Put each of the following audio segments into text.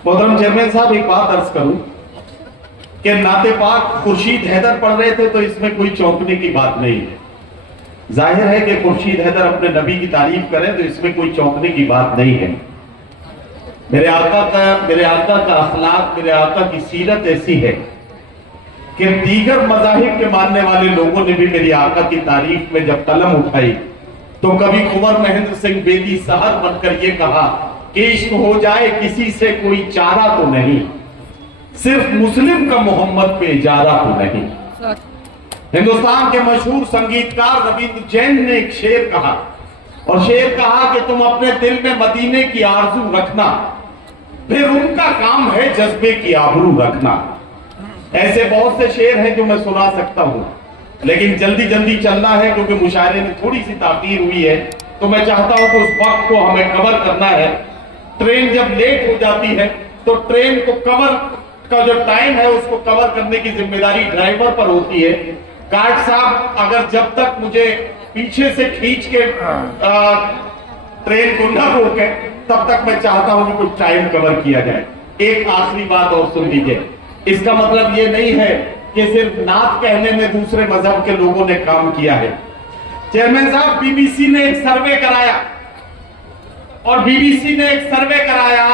मोहतरम चेयरमैन साहब, एक बात अर्ज करूं कि नाते पाक खुर्शीद हैदर पढ़ रहे थे तो इसमें कोई चौंकने की बात नहीं है। जाहिर है कि खुर्शीद हैदर अपने नबी की तारीफ करें तो इसमें कोई चौंकने की बात नहीं है। मेरे आका का अखलाक, मेरे आका की सीरत ऐसी है कि दीगर मज़ाहिब के मानने वाले लोगों ने भी मेरी आका की तारीफ में जब कलम उठाई तो कभी कुंवर महेंद्र सिंह बेदी सहर बनकर यह कहा कि इश्क हो जाए किसी से कोई चारा तो नहीं, सिर्फ मुस्लिम का मोहम्मद पे इजारा तो नहीं। हिंदुस्तान के मशहूर संगीतकार रविंद्र जैन ने एक शेर कहा, और शेर कहा कि तुम अपने दिल में मदीने की आरजू रखना, फिर उनका काम है जज्बे की आबरू रखना। ऐसे बहुत से शेर हैं जो मैं सुना सकता हूं, लेकिन जल्दी जल्दी चलना है क्योंकि मुशायरे में थोड़ी सी ताखीर हुई है, तो मैं चाहता हूं कि उस वक्त को हमें कवर करना है। ट्रेन जब लेट हो जाती है तो ट्रेन को कवर का जो टाइम है उसको कवर करने की जिम्मेदारी ड्राइवर पर होती है। गार्ड साहब अगर जब तक मुझे पीछे से खींच के ट्रेन को न रोके तब तक मैं चाहता हूं कि कुछ टाइम कवर किया जाए। एक आखिरी बात और सुन लीजिए, इसका मतलब ये नहीं है कि सिर्फ नात कहने में दूसरे मजहब के लोगों ने काम किया है। चेयरमैन साहब, बीबीसी ने एक सर्वे कराया और बीबीसी ने एक सर्वे कराया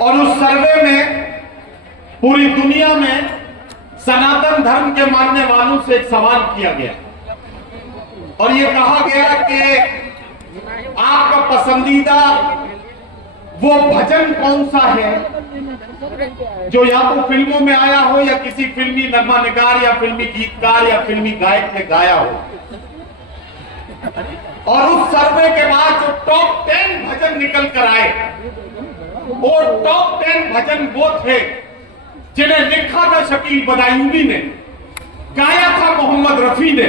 और उस सर्वे में पूरी दुनिया में सनातन धर्म के मानने वालों से एक सवाल किया गया और यह कहा गया कि आपका पसंदीदा वो भजन कौन सा है जो या तो फिल्मों में आया हो या किसी फिल्मी नगमानिगार या फिल्मी गीतकार या फिल्मी गायक ने गाया हो। और उस सर्वे के बाद जो टॉप 10 भजन निकल कर आए, वो टॉप 10 भजन वो थे जिन्हें लिखा था शकील बदायूनी ने, गाया था मोहम्मद रफी ने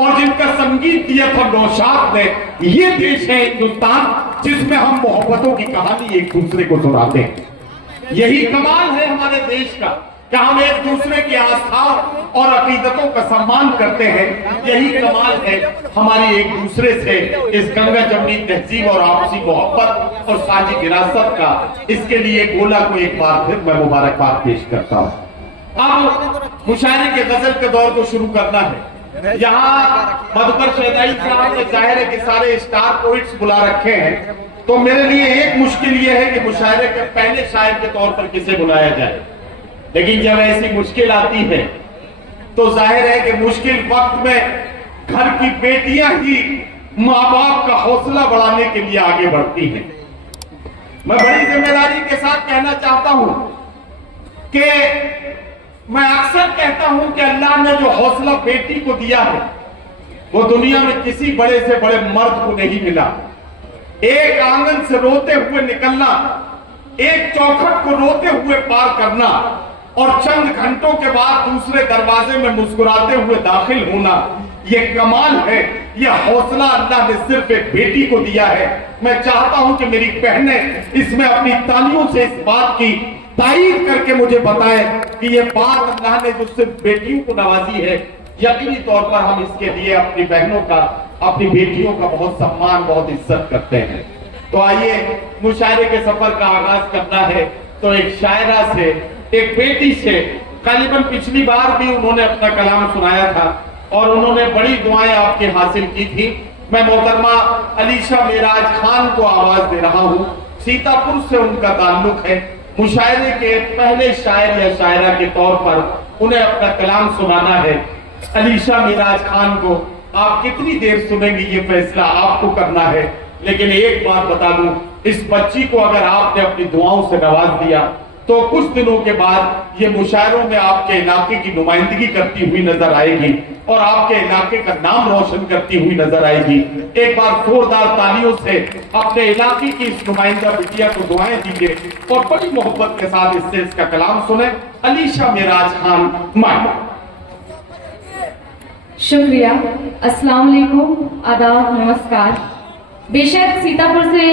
और जिनका संगीत दिया था नौशाद ने। ये देश है हिंदुस्तान जिसमें हम मोहब्बतों की कहानी एक दूसरे को सुनाते हैं। यही कमाल है हमारे देश का कि हम एक दूसरे की आस्था और अकीदतों का सम्मान करते हैं। यही कमाल है हमारी एक दूसरे से इस गंगा जमनी तहजीब और आपसी मोहब्बत और साझी विरासत का। इसके लिए गोला को एक बार फिर मैं मुबारकबाद पेश करता हूं। अब मुशायरे के गजल के दौर को शुरू करना है। यहाँ मधुकर शहदाई साहब ने जाहिर है कि सारे स्टार पोइट्स बुला रखे हैं, तो मेरे लिए एक मुश्किल ये है कि मुशायरे के पहले शायर के तौर पर किसे बुलाया जाए। लेकिन जब ऐसी मुश्किल आती है तो जाहिर है कि मुश्किल वक्त में घर की बेटियां ही माँ बाप का हौसला बढ़ाने के लिए आगे बढ़ती हैं। मैं बड़ी जिम्मेदारी के साथ कहना चाहता हूं कि मैं अक्सर कहता हूं कि अल्लाह ने जो हौसला बेटी को दिया है वो दुनिया में किसी बड़े से बड़े मर्द को नहीं मिला। एक आंगन से रोते हुए निकलना, एक चौखट को रोते हुए पार करना और चंद घंटों के बाद दूसरे दरवाजे में मुस्कुराते हुए दाखिल होना, ये कमाल है। ये हौसला अल्लाह ने सिर्फ एक बेटी को दिया है। मैं चाहता हूं कि मेरी बहनें इसमें अपनी तालियों से इस बात की तारीफ करके मुझे बताएं कि ये बात अल्लाह ने जो सिर्फ बेटियों को नवाजी है, यकीनी तौर पर हम इसके लिए अपनी बहनों का, अपनी बेटियों का बहुत सम्मान, बहुत इज्जत करते हैं। तो आइए मुशायरे के सफर का आगाज करना है। तो एक शायरा से, एक बेटी से, करीबन पिछली बार भी उन्होंने अपना कलाम सुनाया था और उन्होंने बड़ी दुआएं आपके हासिल की थी। मैं मोहतरमा अलीशा मेराज खान को आवाज दे रहा हूँ। सीतापुर से उनका ताल्लुक है। मुशायरे के पहले शायर या शायरा के तौर पर उन्हें अपना कलाम सुनाना है। अलीशा मेराज खान को आप कितनी देर सुनेंगे ये फैसला आपको करना है, लेकिन एक बात बता दूं, इस बच्ची को अगर आपने अपनी दुआओं से नवाज दिया तो कुछ दिनों के बाद ये मुशायरों में आपके इलाके की नुमाइंदगी करती हुई नजर आएगी और आपके इलाके का नाम रोशन करती हुई नजर आएगी। एक बार जोरदार तालियों से अपने इलाके की इस नुमाइंदा बिटिया को दुआएं दीजिए और बड़ी मोहब्बत के साथ इससे इसका कलाम सुने। अलीशा मेराज खान, मां। शुक्रिया। अस्सलाम वालेकुम, आदाब, नमस्कार। बेशक सीतापुर से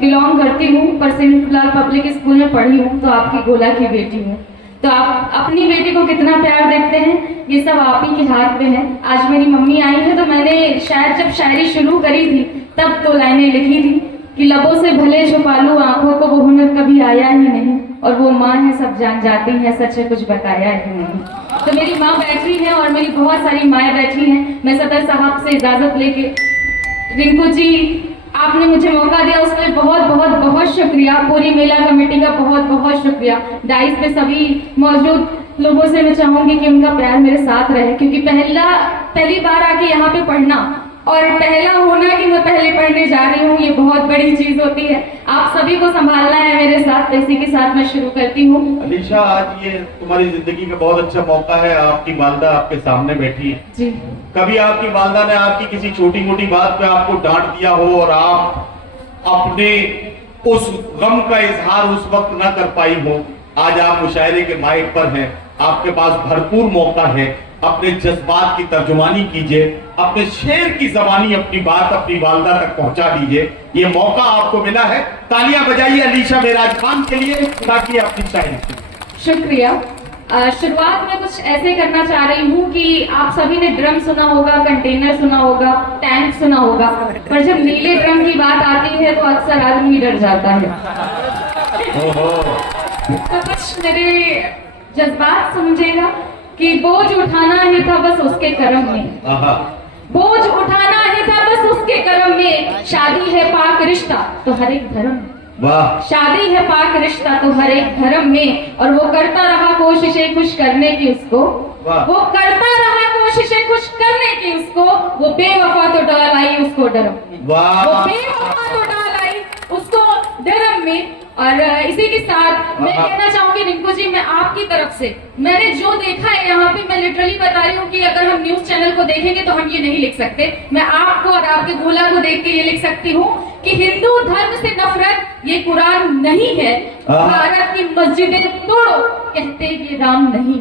बिलोंग करती हूँ पर सिंध फिलहाल पब्लिक स्कूल में पढ़ी हूँ तो आपकी गोला की बेटी हूँ। तो आप अपनी बेटी को कितना प्यार देते हैं, ये सब आप ही के हाथ में है। आज मेरी मम्मी आई है तो मैंने शायद जब शायरी शुरू करी थी तब 2 लाइनें लिखी थी कि लबों से भले छुपा लूं आंखों को, वो हुनर कभी आया ही नहीं, और वो माँ है सब जान जाती है, सच है कुछ बताया ही नहीं। तो मेरी माँ बैठी है और मेरी बहुत सारी माएँ बैठी हैं। मैं सदर साहब से इजाजत लेके, रिंकू जी आपने मुझे मौका दिया उसके लिए बहुत बहुत बहुत शुक्रिया। पूरी मेला कमेटी का बहुत बहुत शुक्रिया। डाइस पे सभी मौजूद लोगों से मैं चाहूंगी कि उनका प्यार मेरे साथ रहे, क्योंकि पहली बार आके यहाँ पे पढ़ना और पहला होना कि मैं पहले पढ़ने जा रही हूँ, ये बहुत बड़ी चीज होती है। आप सभी को संभालना है मेरे साथ, इसी के साथ मैं शुरू करती हूँ। अलीशा, आज ये तुम्हारी जिंदगी का बहुत अच्छा मौका है, आपकी वालिदा आपके सामने बैठी है जी। कभी आपकी वालिदा ने आपकी किसी छोटी मोटी बात पे आपको डांट दिया हो और आप अपने उस गम का इजहार उस वक्त ना कर पाई हो, आज आप मुशायरे के माइक पर हैं, आपके पास भरपूर मौका है, अपने जज्बात की तर्जुमानी कीजिए, अपने शेर की जबानी अपनी बात अपनी वालिदा तक पहुंचा दीजिए। ये मौका आपको मिला है, तालियां बजाइए अलीशा मेराज खान के लिए ताकि अपनी शायरी। शुक्रिया। शुरुआत में कुछ ऐसे करना चाह रही हूँ कि आप सभी ने ड्रम सुना होगा, कंटेनर सुना होगा, टैंक सुना होगा, पर जब नीले ड्रम की बात आती है तो अक्सर आदमी डर जाता है। तो कुछ मेरे जज्बात समझेगा कि बोझ उठाना ही था बस उसके कर्म में, बोझ उठाना ही था बस उसके कर्म में, शादी है पाक रिश्ता तो हर एक धर्म में, शादी है पाक रिश्ता तो हर एक धर्म में, और वो करता रहा कोशिशें खुश करने की उसको, वो करता रहा कोशिशें खुश करने की उसको, वो बेवफा तो डाल आई उसको डरम, वो बेवफा तो डाल आई उसको डरम में। और इसी के साथ मैं कहना चाहूंगी रिंकू जी, मैं आपकी तरफ से मैंने जो देखा है यहाँ पे, मैं लिटरली बता रही हूँ कि अगर हम न्यूज चैनल को देखेंगे तो हम ये नहीं लिख सकते। मैं आपको और आपके गोला को देख के ये लिख सकती हूँ कि हिंदू धर्म से नफरत ये कुरान नहीं है, भारत की मस्जिदें तोड़ो कहते ये राम नहीं।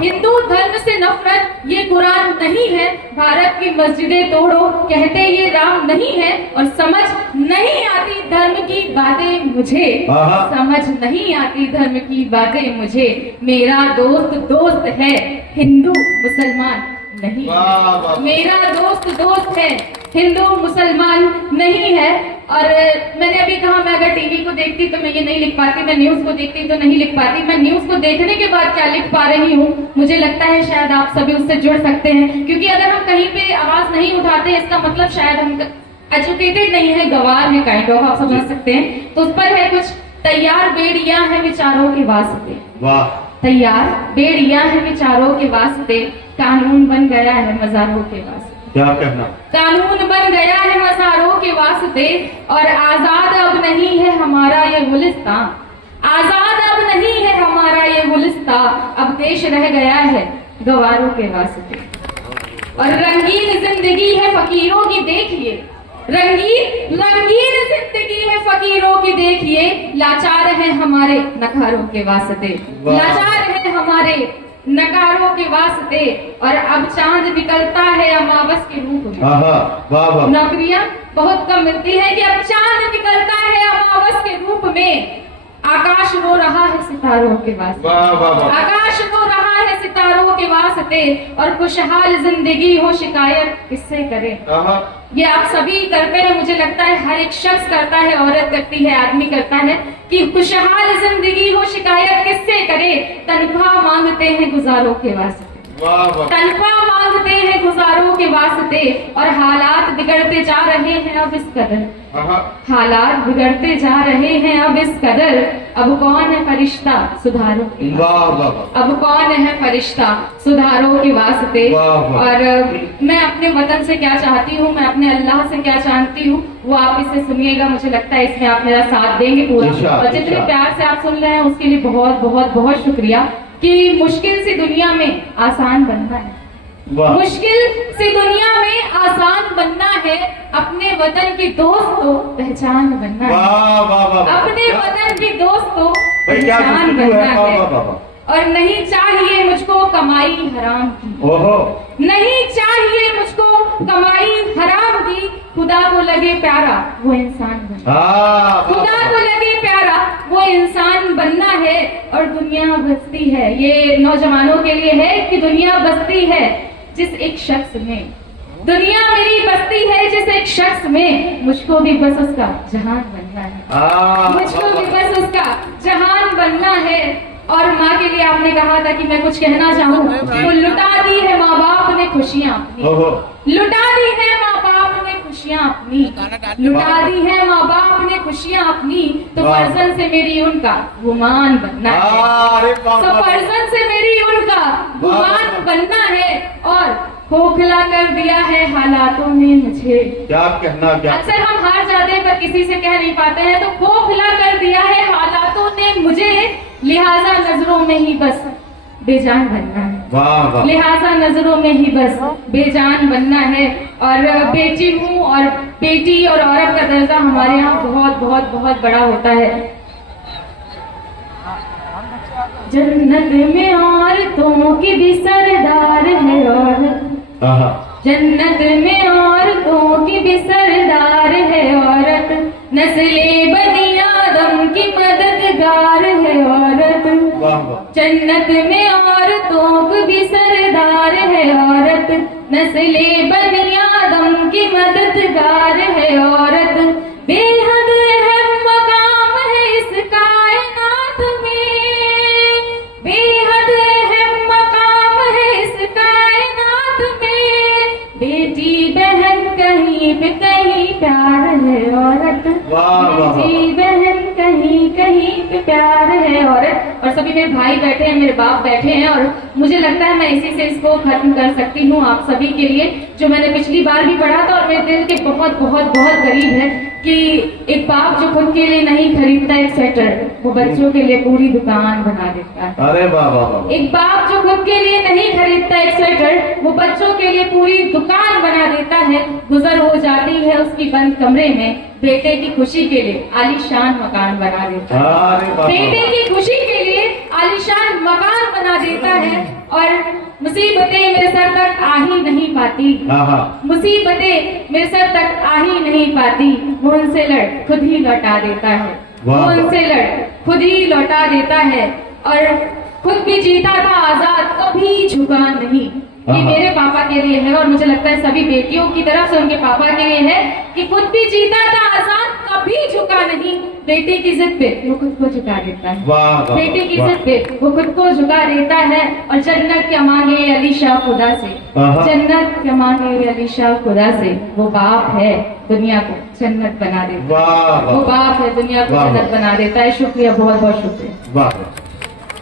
हिंदू धर्म से नफरत ये कुरान नहीं है, भारत की मस्जिदें तोड़ो कहते ये राम नहीं है, और समझ नहीं आती धर्म की बातें मुझे, समझ नहीं आती धर्म की बातें मुझे, मेरा दोस्त दोस्त है हिंदू मुसलमान नहीं, मेरा दोस्त दोस्त है हिंदू मुसलमान नहीं है। और मैंने अभी कहा मैं अगर टीवी को देखती तो मैं ये नहीं लिख पाती, मैं न्यूज को देखती तो नहीं लिख पाती, मैं न्यूज को देखने के बाद क्या लिख पा रही हूँ, मुझे लगता है शायद आप सभी उससे जुड़ सकते हैं, क्योंकि अगर हम कहीं पे आवाज नहीं उठाते इसका मतलब शायद हम एजुकेटेड नहीं है, गवार है, काइंड ऑफ, आप समझ सकते हैं। तो उस पर है कुछ, तैयार बेड़ियां हैं विचारों के वास्ते, तैयार बेड़ियां हैं विचारों के वास्ते, कानून बन गया है मजारों के वास्ते, क्या कहना, कानून बन गया है मजारों के वास्ते, और आजाद अब नहीं है हमारा ये गुलिस्तान, आजाद अब नहीं है हमारा ये गुलिस्तान, अब देश रह गया है गवारों के वास्ते, और रंगीन जिंदगी है फकीरों की देखिए, रंगीन जिंदगी है फकीरों की देखिए, लाचार है हमारे नखारों के वास्ते, लाचार है हमारे नकारों के वास्ते, और अब चांद निकलता है अमावस के रूप में, नौकरियां बहुत कम मिलती है कि अब चांद निकलता है अमावस के रूप में, आकाश रो रहा है सितारों के वास्ते, आकाश रो रहा है सितारों के वास्ते, और खुशहाल जिंदगी हो शिकायत किससे करे, ये आप सभी करते हैं, मुझे लगता है हर एक शख्स करता है, औरत करती है, आदमी करता है, कि खुशहाल जिंदगी हो शिकायत किससे करे, तनख्वाह मांगते हैं गुजारों के वास्ते, तनख्वाह मांगते हैं गुजारों के वास्ते, और हालात बिगड़ते जा रहे हैं अब इस कदर, हालात बिगड़ते जा रहे हैं अब इस कदर, अब कौन है फरिश्ता सुधारो के, अब कौन है फरिश्ता सुधारो के वास्ते। और मैं अपने वतन से क्या चाहती हूँ, मैं अपने अल्लाह से क्या चाहती हूँ, वो आप इसे सुनिएगा, मुझे लगता है इसमें आप मेरा साथ देंगे पूरा, और जितने प्यार से आप सुन रहे हैं उसके लिए बहुत बहुत बहुत शुक्रिया। कि मुश्किल से दुनिया में आसान बनना है, मुश्किल से दुनिया में आसान बनना है, अपने वतन की दोस्त को पहचान बनना है, अपने वतन की दोस्त को पहचान बनना है, और नहीं चाहिए मुझको कमाई हराम की, नहीं चाहिए मुझको कमाई हराम की, खुदा को लगे प्यारा वो इंसान बने, खुदा को लगे प्यारा वो इंसान बनना है और दुनिया बसती है। ये नौजवानों के लिए है कि दुनिया बसती है जिस एक शख्स में, दुनिया मेरी बसती है जिस एक शख्स में, मुझको भी बस उसका जहान बनना है, मुझको भी बस उसका जहान बनना है। और माँ के लिए आपने कहा था कि मैं कुछ कहना चाहूँ, तो लुटा दी है माँ बाप ने खुशियाँ अपनी, लुटा दी है माँ बाप ने खुशियाँ अपनी, लुटा दी है माँ बाप ने खुशियाँ अपनी, तो फर्जंद से मेरी उनका गुमान बनना है, तो फर्जंद से मेरी उनका गुमान बनना है। और खोखला कर दिया है हालातों ने मुझे, क्या कहना, क्या अक्सर हम हार जाते हैं पर किसी से कह नहीं पाते हैं, तो खोखला कर दिया है हालातों ने मुझे, लिहाजा नजरों में ही बस बेजान बनना है, वाह वाह, लिहाजा नजरों में ही बस बेजान बनना है। और बेटी हूँ और बेटी और औरत का दर्जा हमारे यहाँ बहुत बहुत बहुत बड़ा होता है। जन्नत में औरतों की भी सरदार है औरत, जन्नत में औरतों की भी सरदार है औरत, नस्ले बनी आदम की मददगार है औरत, जन्नत में औरतों की भी सरदार है औरत, नस्ले बनी आदम की मददगार है औरत, बेहद अहम मकाम है इस कायनात में, बेहद अहम मकाम है इस कायनात में, बेटी बहन कहीं पे कहीं प्यार है औरत, बेटी बहन कहीं कहीं पे प्यार है औरत। और सभी मेरे भाई बैठे हैं, मेरे बाप बैठे हैं, और मुझे लगता है मैं इसी से इसको खत्म कर सकती हूँ आप सभी के लिए, जो मैंने पिछली बार भी पढ़ा था और मेरे दिल के बहुत बहुत बहुत करीब है कि एक बाप जो खुद के लिए नहीं खरीदता एक स्वेटर, वो बच्चों के लिए पूरी दुकान बना देता है। अरे वाह वाह वाह, एक बाप जो खुद के लिए नहीं खरीदता एक स्वेटर, वो बच्चों के लिए पूरी दुकान बना देता है। गुजर हो जाती है उसकी बंद कमरे में, बेटे की खुशी के लिए आलीशान मकान बना देता है, बेटे की खुशी के लिए आलीशान मकान बना देता है। और मुसीबतें मेरे सर तक आ ही नहीं पाती, मुसीबतें मेरे सर तक आ ही नहीं पाती, वो उनसे लड़ खुद ही लौटा देता है, वो उनसे लड़ खुद ही लौटा देता है। और खुद भी जीता था आजाद, कभी झुका नहीं, ये मेरे पापा के लिए है और मुझे लगता है सभी बेटियों की तरफ से उनके पापा के लिए है कि खुद भी जीता था आजाद, कभी झुका नहीं, बेटे की जिद पे वो खुद को झुका देता है, बेटे की जिद पे वो खुद को झुका देता है। और जन्नत क्या मांगे अली शाह खुदा से, जन्नत क्या मांगे अली शाह खुदा से, वो बाप है दुनिया को जन्नत बना देता है, वो बाप है दुनिया को जन्नत बना देता है। शुक्रिया, बहुत बहुत शुक्रिया।